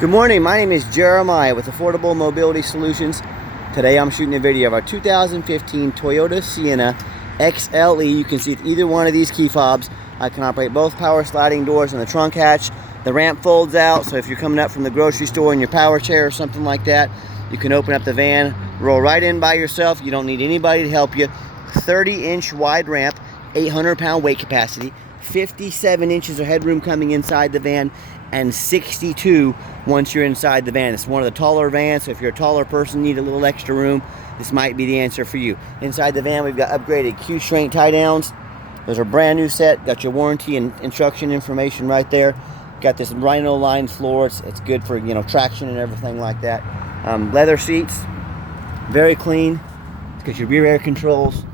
Good morning, my name is Jeremiah with Affordable Mobility Solutions. Today I'm shooting a video of our 2015 Toyota Sienna XLE. You can see with either one of these key fobs, I can operate both power sliding doors on the trunk hatch. The ramp folds out, so if you're coming up from the grocery store in your power chair or something like that, you can open up the van, roll right in by yourself. You don't need anybody to help you. 30-inch wide ramp, 800-pound weight capacity, 57 inches of headroom coming inside the van, and 62 once you're inside the van. It's one of the taller vans, so if you're a taller person, need a little extra room, this might be the answer for you. Inside the van, we've got upgraded Q-shrink tie downs. Those are brand new set. Got your warranty and instruction information right there. Got this rhino lined floor. It's good for, you know, traction and everything like that. Leather seats, very clean. It's got your rear air controls.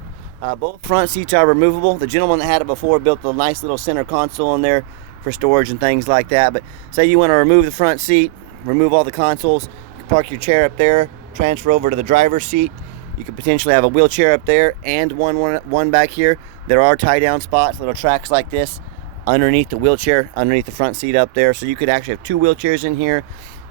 Both front seats are removable. The gentleman that had it before built a nice little center console in there for storage and things like that. But say you want to remove the front seat, remove all the consoles, you can park your chair up there, transfer over to the driver's seat. You could potentially have a wheelchair up there and one back here. There are tie down spots, little tracks like this underneath the wheelchair, underneath the front seat up there. So you could actually have two wheelchairs in here,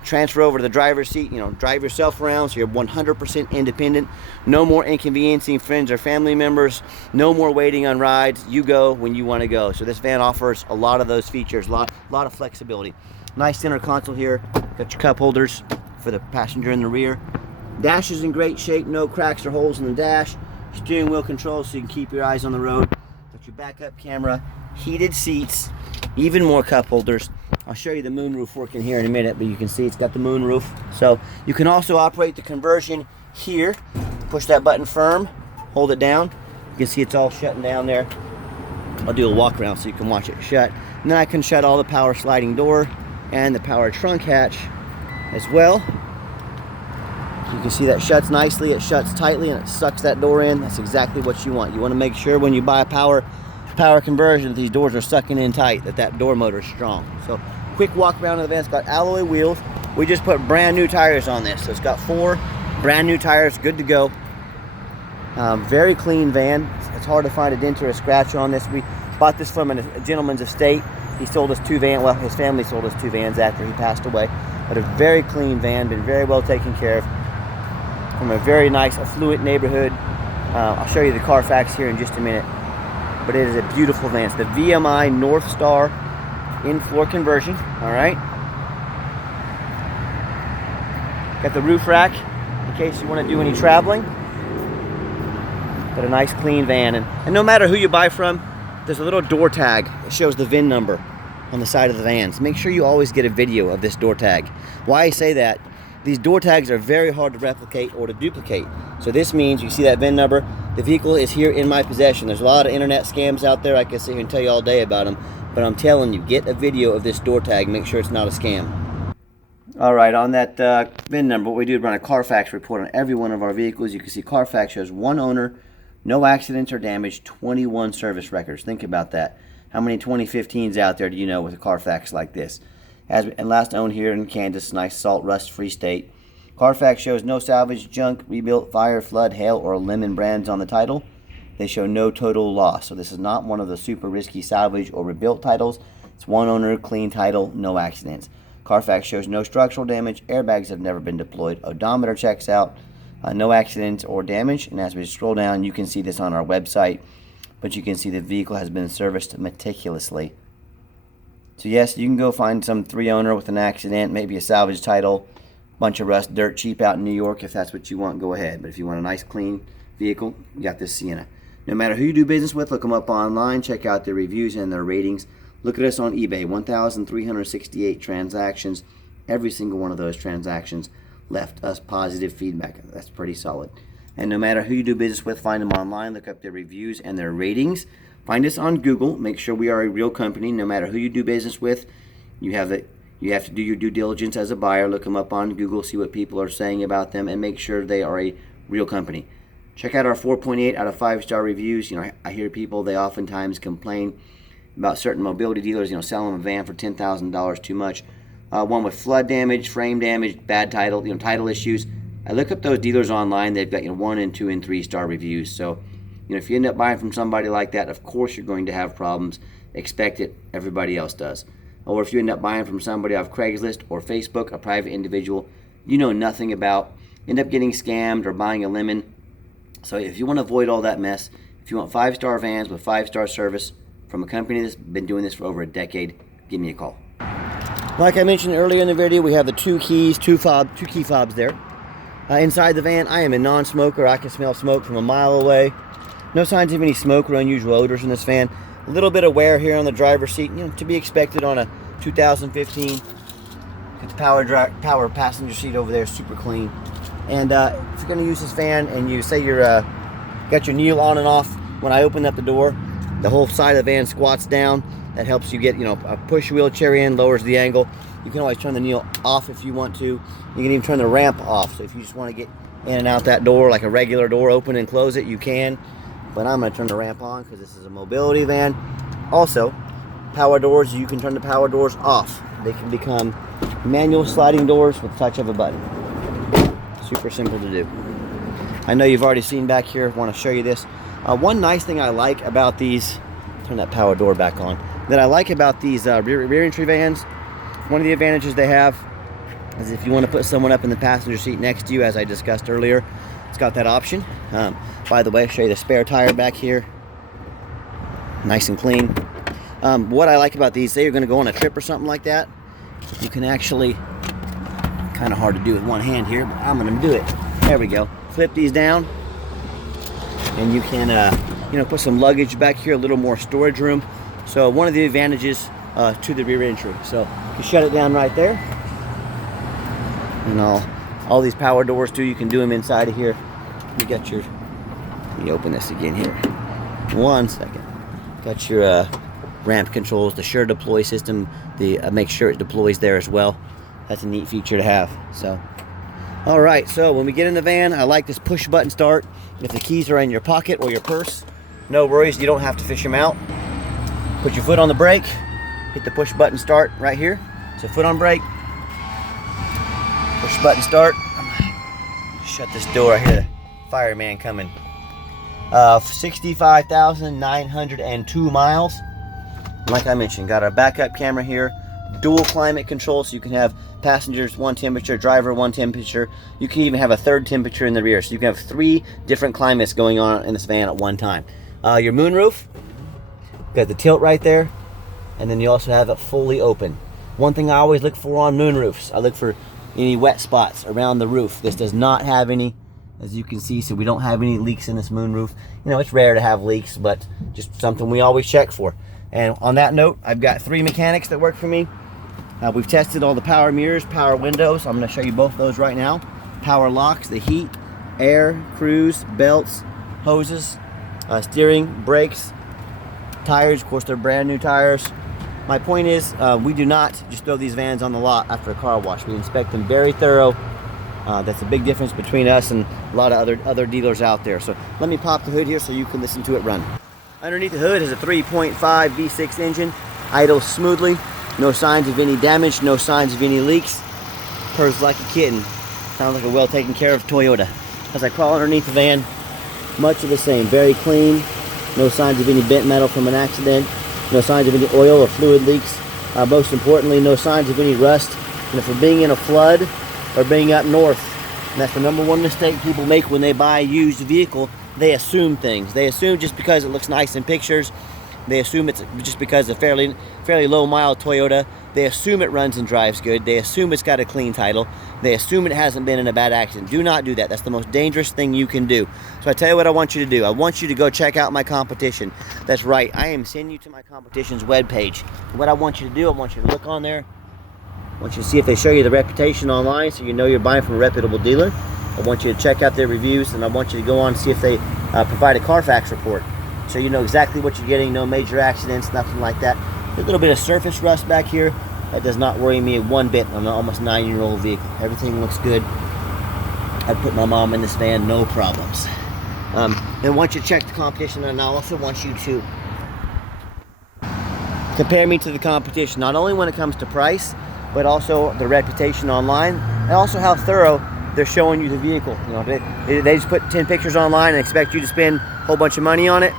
transfer over to the driver's seat, you know, drive yourself around so you're 100% independent. No more inconveniencing friends or family members. No more waiting on rides. You go when you want to go. So this van offers a lot of those features, a lot of flexibility. Nice center console here. Got your cup holders for the passenger in the rear. Dash is in great shape. No cracks or holes in the dash. Steering wheel controls so you can keep your eyes on the road. Got your backup camera. Heated seats. Even more cup holders. I'll show you the moonroof working here in a minute, but you can see it's got the moonroof. So you can also operate the conversion here. Push that button firm, hold it down. You can see it's all shutting down there. I'll do a walk around so you can watch it shut. And then I can shut all the power sliding door and the power trunk hatch as well. You can see that shuts nicely, it shuts tightly, and it sucks that door in. That's exactly what you want. You want to make sure when you buy a power conversion, these doors are sucking in tight, that door motor is strong. So quick walk around of the van. It's got alloy wheels. We just put brand new tires on this, so it's got 4 brand new tires, good to go. Very clean van. It's hard to find a dent or a scratch on this. We bought this from a gentleman's estate. He sold us 2 vans. Well, his family sold us 2 vans after he passed away. But a very clean van, been very well taken care of, from a very nice affluent neighborhood. I'll show you the Carfax here in just a minute. But it is a beautiful van. It's the VMI North Star in-floor conversion. All right. Got the roof rack in case you want to do any traveling. Got a nice clean van. And no matter who you buy from, there's a little door tag that shows the VIN number on the side of the vans. Make sure you always get a video of this door tag. Why I say that, these door tags are very hard to replicate or to duplicate. So this means you see that VIN number, the vehicle is here in my possession. There's a lot of internet scams out there. I can sit here and tell you all day about them, but I'm telling you, get a video of this door tag. Make sure it's not a scam. All right, on that VIN number, what we do is run a Carfax report on every one of our vehicles. You can see Carfax shows 1 owner, no accidents or damage, 21 service records. Think about that. How many 2015s out there do you know with a Carfax like this? And last owned here in Kansas, nice salt rust-free state. Carfax shows no salvage, junk, rebuilt, fire, flood, hail, or lemon brands on the title. They show no total loss. So this is not one of the super risky salvage or rebuilt titles. It's 1 owner, clean title, no accidents. Carfax shows no structural damage. Airbags have never been deployed. Odometer checks out. No accidents or damage. And as we scroll down, you can see this on our website. But you can see the vehicle has been serviced meticulously. So yes, you can go find some 3-owner with an accident, maybe a salvage title, bunch of rust, dirt cheap out in New York. If that's what you want, go ahead. But if you want a nice, clean vehicle, you got this Sienna. No matter who you do business with, look them up online, check out their reviews and their ratings. Look at us on eBay, 1,368 transactions. Every single one of those transactions left us positive feedback. That's pretty solid. And no matter who you do business with, find them online, look up their reviews and their ratings. Find us on Google. Make sure we are a real company. No matter who you do business with, you have to do your due diligence as a buyer. Look them up on Google, see what people are saying about them, and make sure they are a real company. Check out our 4.8 out of 5-star reviews. You know, I hear people, they oftentimes complain about certain mobility dealers, you know, selling a van for $10,000 too much. One with flood damage, frame damage, bad title, you know, title issues. I look up those dealers online. They've got, you know, 1 and 2 and 3-star reviews. So, you know, if you end up buying from somebody like that, of course you're going to have problems. Expect it. Everybody else does. or if you end up buying from somebody off Craigslist or Facebook, a private individual you know nothing about, end up getting scammed or buying a lemon. So if you want to avoid all that mess, if you want 5-star vans with 5-star service from a company that's been doing this for over a decade, give me a call. Like I mentioned earlier in the video, we have the two key fobs there. Inside the van, I am a non-smoker. I can smell smoke from a mile away. No signs of any smoke or unusual odors in this van. A little bit of wear here on the driver's seat, to be expected on a 2015. Got the power passenger seat over there, super clean. And if you're going to use this van and you say you're got your kneel on and off, when I open up the door, the whole side of the van squats down. That helps you get, a push wheelchair in, lowers the angle. You can always turn the kneel off if you want to. You can even turn the ramp off. So if you just want to get in and out that door like a regular door, open and close it, you can. But I'm going to turn the ramp on because this is a mobility van. Also, power doors, you can turn the power doors off. They can become manual sliding doors with the touch of a button. Super simple to do. I know you've already seen back here. I want to show you this. One nice thing I like about these, turn that power door back on, that I like about these rear entry vans, one of the advantages they have is if you want to put someone up in the passenger seat next to you, as I discussed earlier, it's got that option. By the way, I'll show you the spare tire back here. Nice and clean. What I like about these, say you're going to go on a trip or something like that, you can actually, kind of hard to do with one hand here, but I'm going to do it. There we go. Flip these down, and you can, put some luggage back here, a little more storage room. So one of the advantages to the rear entry. So you shut it down right there, and all these power doors too, you can do them inside of here. You got your, let me open this again here. 1 second. Got your ramp controls, the sure deploy system, the make sure it deploys there as well. That's a neat feature to have. So, all right. So when we get in the van, I like this push button start. If the keys are in your pocket or your purse, no worries. You don't have to fish them out. Put your foot on the brake. Hit the push button start right here. So foot on brake. Push button start. Shut this door. I hear the fireman coming. 65,902 miles. Like I mentioned, got our backup camera here. Dual climate control, so you can have passengers one temperature, driver one temperature. You can even have a third temperature in the rear, so you can have 3 different climates going on in this van at one time. Your moonroof, got the tilt right there, and then you also have it fully open. One thing I always look for on moonroofs, I look for any wet spots around the roof. This does not have any, as you can see, so we don't have any leaks in this moonroof. It's rare to have leaks, but just something we always check for. And on that note, I've got 3 mechanics that work for me. We've tested all the power mirrors, power windows. I'm going to show you both those right now. Power locks, the heat, air, cruise, belts, hoses, steering, brakes, tires. Of course, they're brand new tires. My point is, we do not just throw these vans on the lot after a car wash. We inspect them very thorough. That's a big difference between us and a lot of other dealers out there. So let me pop the hood here so you can listen to it run. Underneath the hood is a 3.5 V6 engine, idles smoothly, no signs of any damage, no signs of any leaks, purrs like a kitten, sounds like a well taken care of Toyota. As I crawl underneath the van, much of the same, very clean, no signs of any bent metal from an accident, no signs of any oil or fluid leaks, most importantly, no signs of any rust. And if we're being in a flood or being up north, and that's the #1 mistake people make when they buy a used vehicle, they assume things. They assume just because it looks nice in pictures, they assume it's just because it's a fairly low mile Toyota, they assume it runs and drives good, they assume it's got a clean title, they assume it hasn't been in a bad accident. Do not do that. That's the most dangerous thing you can do. So I tell you what I want you to do. I want you to go check out my competition. That's right, I am sending you to my competition's webpage. What I want you to do, I want you to look on there. I want you to see if they show you the reputation online so you know you're buying from a reputable dealer. I want you to check out their reviews, and I want you to go on and see if they provide a Carfax report. So you know exactly what you're getting, no major accidents, nothing like that. A little bit of surface rust back here. That does not worry me one bit on an almost 9-year-old vehicle. Everything looks good. I'd put my mom in this van, no problems. And once you check the competition, and I also want you to compare me to the competition, not only when it comes to price, but also the reputation online, and also how thorough they're showing you the vehicle. They just put 10 pictures online and expect you to spend a whole bunch of money on it.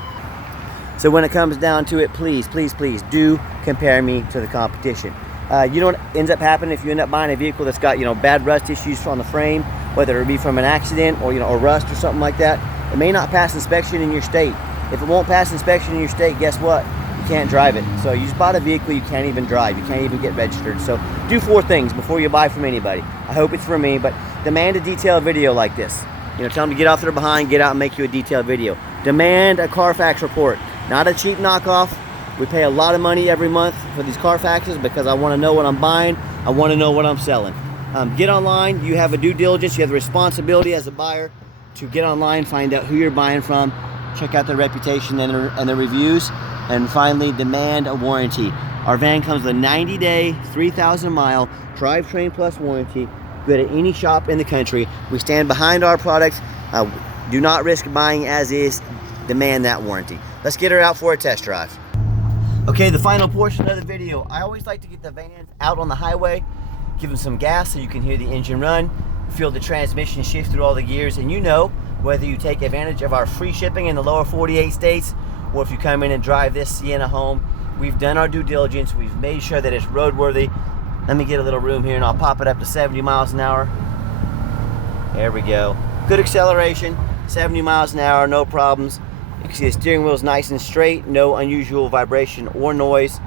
So when it comes down to it, please, please, please do compare me to the competition. You know what ends up happening if you end up buying a vehicle that's got, you know, bad rust issues on the frame, whether it be from an accident or, you know, or rust or something like that. It may not pass inspection in your state. If it won't pass inspection in your state, guess what? You can't drive it. So you just bought a vehicle you can't even drive. You can't even get registered. So do 4 things before you buy from anybody. I hope it's for me, but demand a detailed video like this. You know, tell them to get off their behind, get out and make you a detailed video. Demand a Carfax report, not a cheap knockoff. We pay a lot of money every month for these Carfaxes because I want to know what I'm buying. I want to know what I'm selling. Get online. You have a due diligence. You have the responsibility as a buyer to get online, find out who you're buying from, check out their reputation and their reviews, and finally demand a warranty. Our van comes with a 90-day, 3,000-mile drivetrain plus warranty. Good at any shop in the country. We stand behind our products. Do not risk buying as is. Demand that warranty. Let's get her out for a test drive. Okay, the final portion of the video. I always like to get the vans out on the highway, give them some gas so you can hear the engine run, feel the transmission shift through all the gears, and you know, whether you take advantage of our free shipping in the lower 48 states, or if you come in and drive this Sienna home, we've done our due diligence. We've made sure that it's roadworthy. Let me get a little room here and I'll pop it up to 70 miles an hour. There we go. Good acceleration, 70 miles an hour, no problems. You can see the steering wheel is nice and straight, no unusual vibration or noise.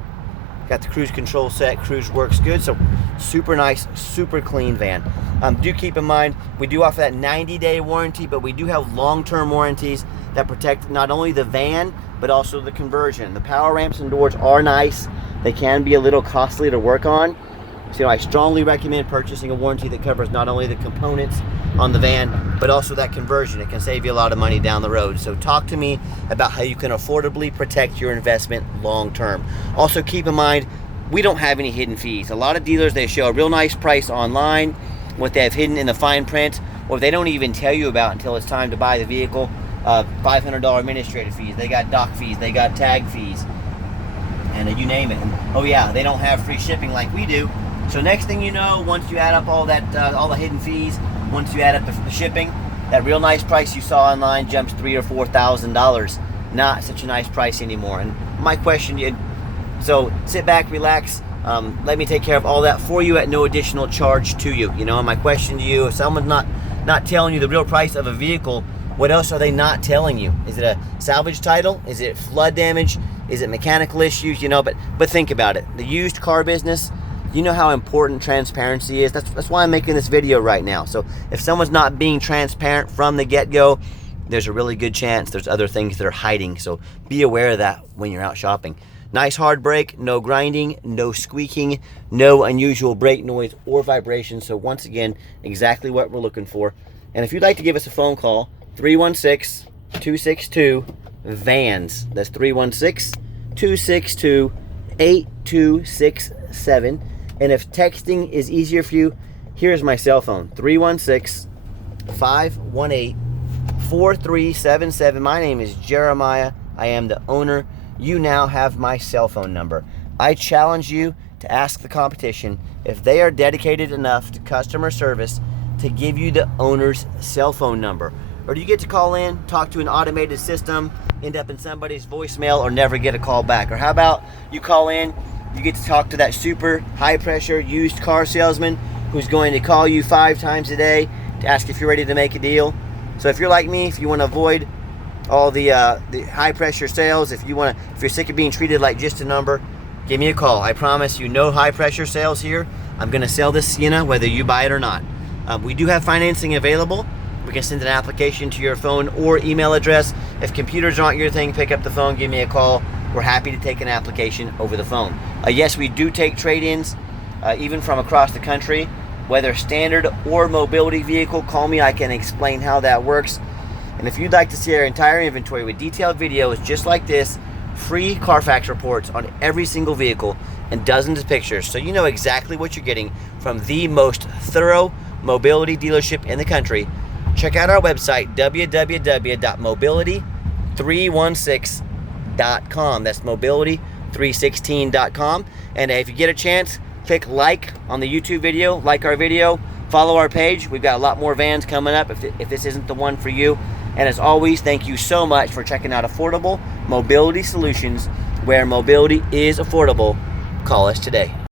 Got the cruise control set, cruise works good, so super nice, super clean van. Do keep in mind, we do offer that 90-day warranty, but we do have long-term warranties that protect not only the van, but also the conversion. The power ramps and doors are nice. They can be a little costly to work on. So, you know, I strongly recommend purchasing a warranty that covers not only the components on the van, but also that conversion. It can save you a lot of money down the road. So talk to me about how you can affordably protect your investment long term. Also keep in mind, we don't have any hidden fees. A lot of dealers, they show a real nice price online, what they have hidden in the fine print, or they don't even tell you about until it's time to buy the vehicle. $500 administrative fees, they got dock fees, they got tag fees, and you name it. And, oh yeah, they don't have free shipping like we do. So next thing you know, once you add up all that, all the hidden fees, once you add up the shipping, that real nice price you saw online jumps $3,000 or $4,000. Not such a nice price anymore. And my question, so sit back, relax. Let me take care of all that for you at no additional charge to you. You know, and my question to you, if someone's not telling you the real price of a vehicle, what else are they not telling you? Is it a salvage title? Is it flood damage? Is it mechanical issues? You know, but think about it. The used car business, you know how important transparency is. That's why I'm making this video right now. So if someone's not being transparent from the get-go, there's a really good chance there's other things they're hiding. So be aware of that when you're out shopping. Nice hard brake, no grinding, no squeaking, no unusual brake noise or vibration. So once again, exactly what we're looking for. And if you'd like to give us a phone call, 316-262-VANS. That's 316-262-8267. And if texting is easier for you, here's my cell phone, 316-518-4377. My name is Jeremiah. I am the owner. You now have my cell phone number. I challenge you to ask the competition if they are dedicated enough to customer service to give you the owner's cell phone number. Or do you get to call in, talk to an automated system, end up in somebody's voicemail, or never get a call back? Or how about you call in, you get to talk to that super high pressure used car salesman who's going to call you 5 times a day to ask if you're ready to make a deal. So if you're like me, if you want to avoid all the high pressure sales, if you're sick of being treated like just a number, give me a call. I promise you, no high pressure sales here. I'm going to sell this Sienna whether you buy it or not. We do have financing available. We can send an application to your phone or email address. If computers aren't your thing, pick up the phone, give me a call. We're happy to take an application over the phone. Yes, we do take trade-ins, even from across the country. Whether standard or mobility vehicle, call me. I can explain how that works. And if you'd like to see our entire inventory with detailed videos just like this, free Carfax reports on every single vehicle, and dozens of pictures, so you know exactly what you're getting from the most thorough mobility dealership in the country, check out our website, www.mobility316.com. That's mobility316.com. And if you get a chance, click like on the YouTube video, like our video, follow our page. We've got a lot more vans coming up if this isn't the one for you. And as always, thank you so much for checking out Affordable Mobility Solutions, where mobility is affordable. Call us today.